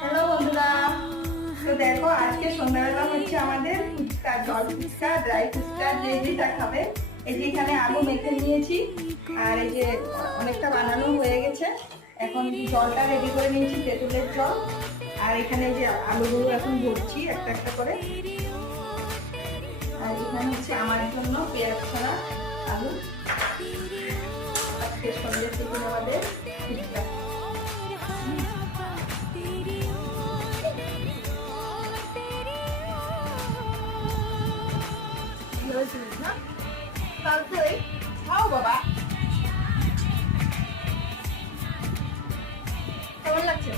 Hello বন্ধুরা, তো দেখো আজকে সন্ধ্যাবেলা হচ্ছে আমাদের ফুচকা, জল ফুচকা, ড্রাই ফুচকা, যে যেটা খাবে। এই যে এখানে আলু মেখে নিয়েছি, আর এই যে অনেকটা বানানো হয়ে গেছে। এখন জলটা রেডি করে নিয়েছি, তেঁতুলের জল। আর এখানে যে আলুগুলো এখন ভরছি একটা একটা করে। আর এখানে হচ্ছে আমার জন্য পেঁয়াজ ছাড়া আলু, আজকে সন্ধ্যের টিফিন আমাদের ফুচকা। না কালকে খাও বাবা, কেমন লাগছে?